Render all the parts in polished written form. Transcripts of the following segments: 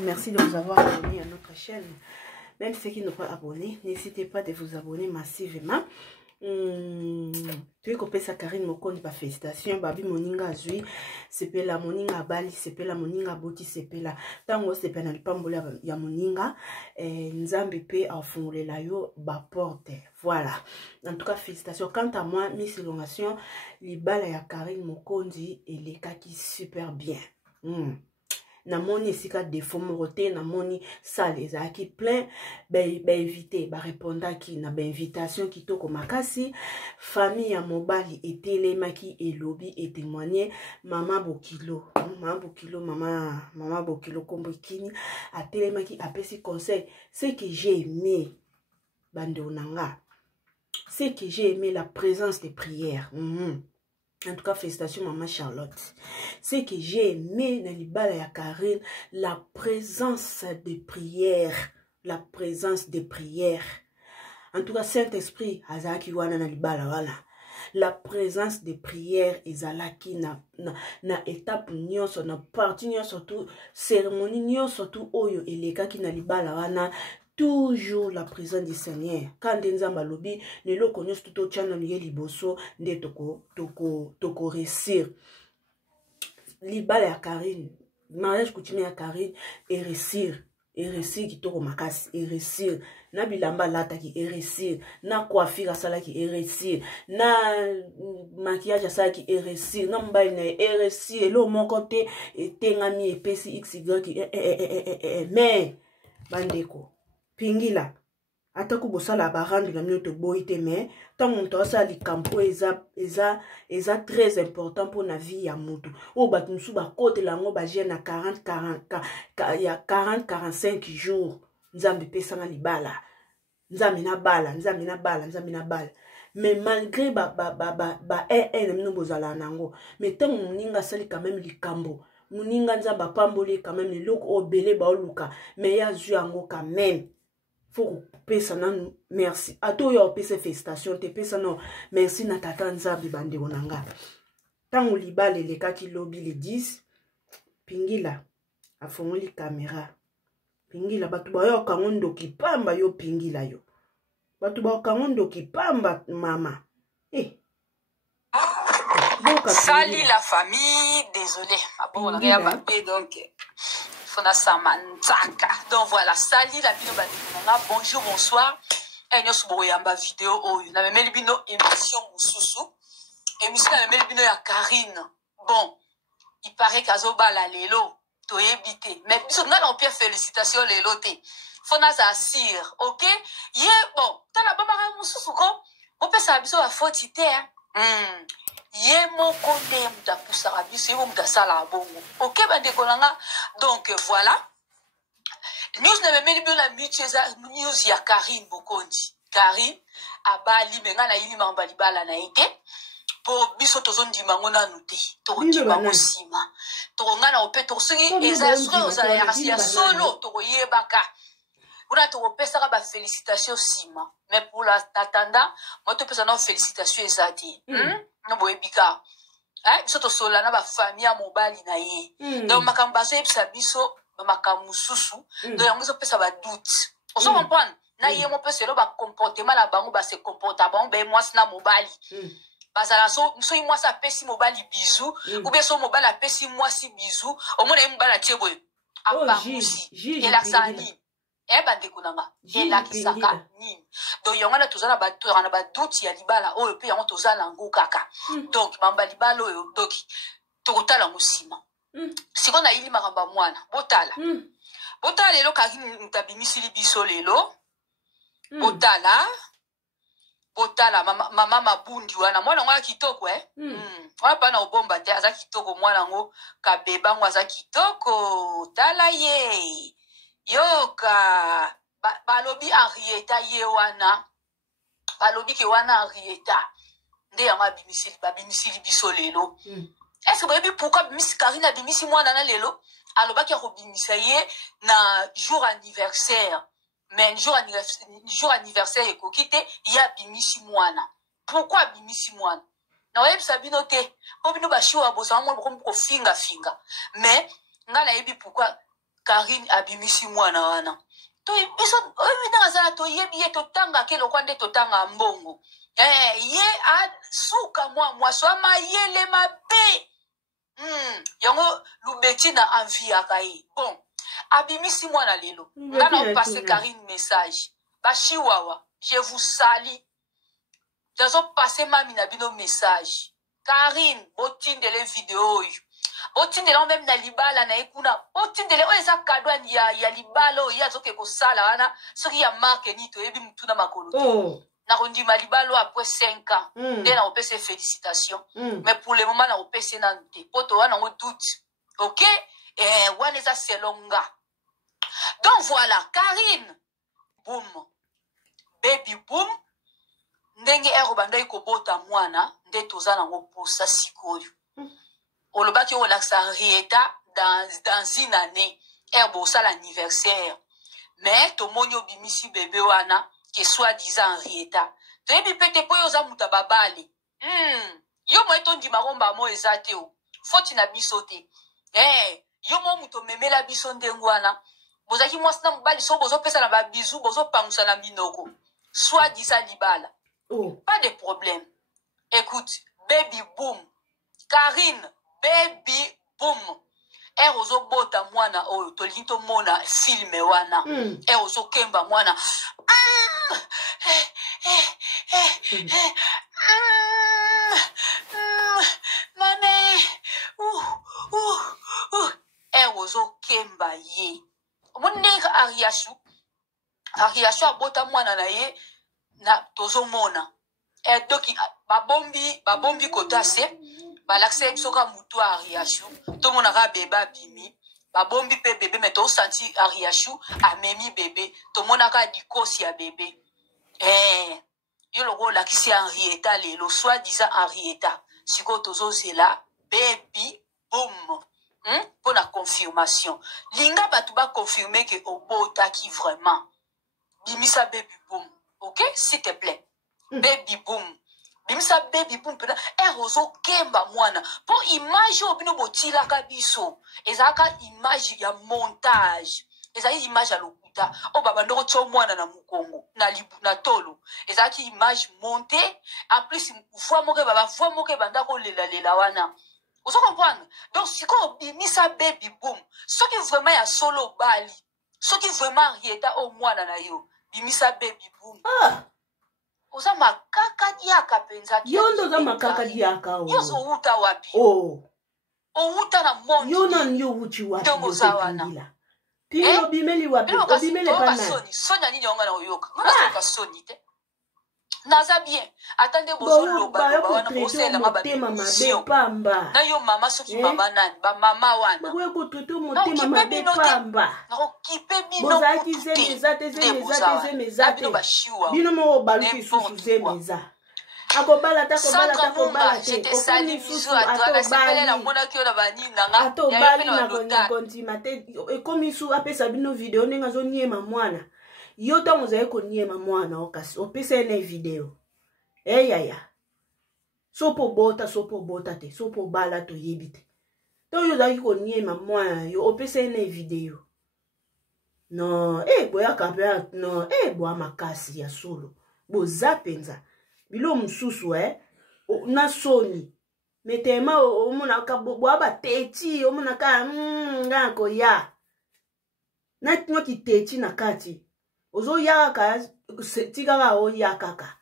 Merci de vous avoir abonné à notre chaîne. Même ceux qui n'ont pas abonné, n'hésitez pas de vous abonner massivement. Tu es coupé sa Karine Mokonde, félicitations. Babi Moninga Azui, c'est la Moninga Bali, c'est la Moninga Boti, c'est la Tango, c'est la Pambola ya Moninga, Nzambi pe a fondé la yo ba porte. Voilà. En tout cas, félicitations. Quant à moi, Miss Illumination, Libala ya Karine Mokonde, et les cas qui super bien. Na moni esika défaut moroté na moni sale ezaki plein éviter ba répondre ki na ba invitation ki toko makasi famille ya mobali etelemaki elobi et témoigner mama Bokilo mama Bokilo kombokini atelemaki apesi conseil ce que j'ai aimé bande onanga ce que j'ai aimé la présence des prières. En tout cas, félicitations, maman Charlotte. Ce que j'ai aimé dans Libala ya Karine, la présence des prières. La présence des prières. En tout cas, Saint-Esprit, Azaki wana na Libala wana. La présence des prières, Ezalaki na étape nyonso, na partie nyonso, surtout cérémonie nyonso, surtout oyo elekaki na Libala wana. Toujours la présence du Seigneur. Quand Nzamba lobi, ne lo konyo tout au channel liboso, nde toko réussir. Libala ya Karine, mariage coutumier ya Karine, et réussir qui toko makasi, et réussir. Na bilamba lata ki, et réussir. Na coiffure asala ki, et réussir. Na maquillage asala ki, et réussir. Na mbaye na, et réussir. Et l'eau mon côté, et tengami, et pesi xy ki, mais, bandeko. Pingila ataku bosala barandi na mioto boite mais tant mon tosa li campo eza très important pour la vie ya mutu o batmusu ba kote la ngo ba jeune na 40-45 jours nzambe pesa na libala nzambe na bala mais malgré ba mino bozala nango mais tant moninga sali quand même likambo moninga nzamba pamboli quand même loko obele ba oluka mais ya zu yango quand même. Faut payer ça non merci à toi yo payer félicitations te payer ça non merci na tata nzambi bande onanga tango libale le kaki lobby le 10 pingila afongoli caméra pingila batu ba yo kangondo kipamba yo pingila yo batu ba kangondo kipamba mama salut la famille désolé bon on a babé donc donc voilà, salut la vidéo, bonjour, bonsoir. Et nous sommes en vidéo, on a même une émission émission à Karine. Bon, il paraît qu'à Zoba la Lelo, tu es évité. Mais nous avons pire félicitations, Lelo, Fona Zassir, ok? Bon, t'as la bamara moussou, on peut s'abuser à faute, ok donc voilà news na memeli bila news ya Karine Mokonde Karine abali menga na yini mambali bala na ite po biso tozondi mangona nuté to ndi mangosima to ngana opeto singi ezasro za ya solo to yebaka pour to opesa ba félicitations sima mais pour l'attendant moi to pesa non félicitations ezati no boyebika biso tosola na ba famille ya mobali na ye donc makambo azo yebisa biso makambo mosusu donc yango ezopesa ba doute ozo comprendre na ye mo pesa elo ba comportement na bango ba se comporta bango be mwasi na mobali bazala so mwasi apesi mobali bisou ou bien so mobali apesi mwasi bisou omona ye mobali atie boye abamusi elakisaka nini bandeko nanga elakisaka nini donc yango na tozala ba doute ya libala oyo mpe yango tozala yango kaka donc mamba libala oyo donc tokotala mosima sikoyo na yili makambo ya mwana botala lelo Karine mutabimisili biso lelo botala mama mabundi wana mwana ngo ya kitoko wana pana obomba te aza kitoko mwana ngo kabeba ngo aza kitoko tala ye yoka balobi Henrietta ye wana balobi ke wana Henrietta nde yango babimisili biso lelo est-ce que boyebi pourquoi bimisi Karine abimisi mwana na lelo alobaki akobimisa ye na jour anniversaire mais jour anniversaire ekoki te ye abimisi mwana pourquoi abimisi mwana na oyebisa bino te po bino bashiwa bosama mwana bokomi kofinga finga mais nga nayebi pourquoi Karine abimisi mwana wana to biso oyebi ndanga zala toyebi ye totanga ke lokwa nde totanga mbongo ye asuka mwaso amayele mabe yango lubeti na enviaka ye bon abimisi mwana lelo nga na opase Karine message bashiwawa je vous salue jazo passe mami na bino message Karine botindele video oyo botindele même na libala na ekuna botindele oyo eza cadeau ya libala oyo azoke kosala wana soki ya marque ni toyebi mutu na makolo na kondima libalo après 5 ans nde na opese félicitations mais pour le moment na opese na nte poto wana ngo doute ok wana eza selonga donc voilà Karine boom baby boom ndenge ero bandai kobota mwana nde toza nango posa sikoyo olobaki olakisa Henrietta dans une année erbo osala anniversaire mais tomoni obimisi bebe wana ke soi-disant Henrietta toyebi pete po oza muta babali yo mo etondima komba mo eza te o foti na biso te yo mo muto memela biso ndengo wana bozaki mwasi na mobali so bozopesa na babizu bozopangusa na minoko soi-disant libala pas de problème écoute baby boom Karine baby boom ozo bota mwana oyo tolingi tomona filme wana ozo kemba mwana mame ozo kemba ye omoneka Ariashu abota mwana na ye na tozomona doki babombi kotase balakse bisoka mutu Ariashu tomona ka beba bimi babombi pe bebe mais to senti Ariashu amemi bebe tomona ka dikosi ya bebe yo loko lakisi Henrietta lelo soi-disant Henrietta siko tozo zela baby boom pour la confirmation linga batu ba confirmer que obota qui vraiment bimisa baby boom ok s'il te plaît baby boom bimisa baby boom pena ozo kemba mwana po image obino botila kabiso ezaka image ya montage ezaki image ya lokuta o baba ndoko tso mwana na mukongo na tolo ezaki image montée en plus fois moke baba fois moke banda ko lela wana ozo comprendre donc siko bimisa baby boom soki vraiment ya solo bali soki vraiment Henrietta o mwana na yo bimisa baby boom oza makaka diaka penza yondo za makaka diaka yozo uta wapi outa na monde yona nyo uchi wapi yote pilo bimeli wapi obimele pana sonya nini onga na oyoka ngana ka soni te naza bien attendez bozo loba wana bosela mababa pamba na yo mama soki mama nani ba mama wana bwe ko toto motema mabe pamba na kipe bino bozaki zemezate bino mo baluki susu zemeza akobala te okoni susu atobali na kontima te ekomi su apesa bino video ndenge azoniema mwana yo ntango ozali koniema mwana okasi opesa ene video eyaya sopo bota te sopo bala toyebi te ntango yo ozalaki koniema mwana yo opesa ene video no boyaka mpe no boya makasi ya solo boza mpenza bilo mosusu na soni metema omonaka boya bateti omonaka nga koya natinyoki teti na kati ozoyaka tikaka oya kaka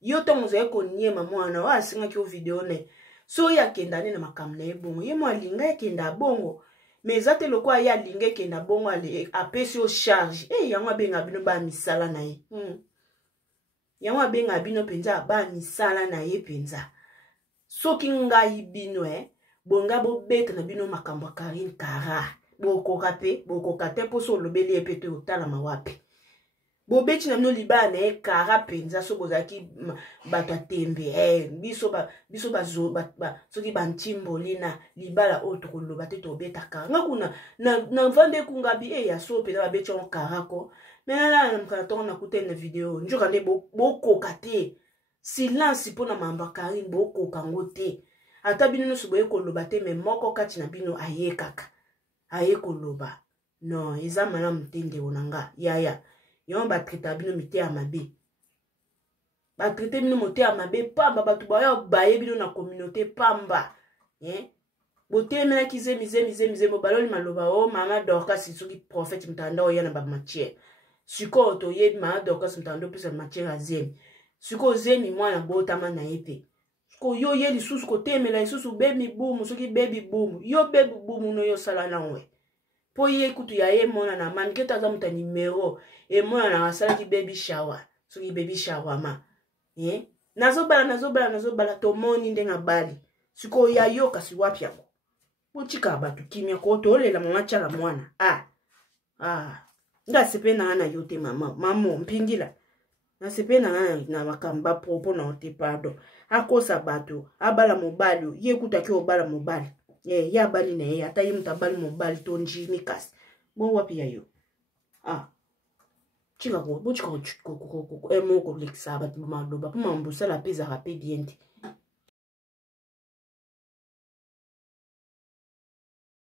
yo ntongo ozali koniema mwana oyo asingaki o video ne so oyo akenda nde na makambo na ye bongo ye mo alinga ekenda bongo mais eza te lokola ye alinga ekenda bongo apesi o charge yango abenga bino bamisala na ye yango abenga bino mpenza bamisala na ye mpenza soki ngai bino bonga bobeta na bino makambo ya Karine Kara bokoka te mpo so olobeli ye mpe te otalama wapi bobeti na bino libala na ye Kara mpenza so bozalaki bato atembe biso soki bantimboli na libala oyo tokoloba te tobeta Kara nga kuna na mvande kungabi ya so mpenza babeti yango Kara ko menala na mkana tongo nakuteli na video njoka nde bokoka te silence mpona mamba Karine bokoka ngo te ata bino nyonso boye koloba te me moko kati na bino aye kaka aye koloba non eza malamu te ndeko na nga yaya yango batraita bino mite ya mabe batraite bino mote ya mabe pamba bato baya baye bino na communauté pamba botemelaki zemi baloli maloba o mama Dorcas soki prophète mutanda oya na bamatière sikoyo toyebi mama Dorcas mutanda opesa matière ya zemi sikoyo zemi mwana botama na ye pe sikoyo yo ye lisusu kotemela lisusu baby boom soki baby boom yo baby boom no yo sala nangwe po ye kutu ya ye mona na manike taza muta numero e mona na asalaki baby shower soki baby shower ma nazobala tomoni ndenga bali sikoyo ya yo kasi wapi yango botika bato kimia ko tolela mama chala mwana nga sepe na ana yote mamo mpingila na sepe na na makamba popo na ote pardon akosa bato abala mobali ye kutaki obala mobali ya bali na ye ata ye mutabali mobali tonji mikasi bon wapi ya yo chika ko bochika ko emo ko leksa bato maloba po mambusala peza rape bien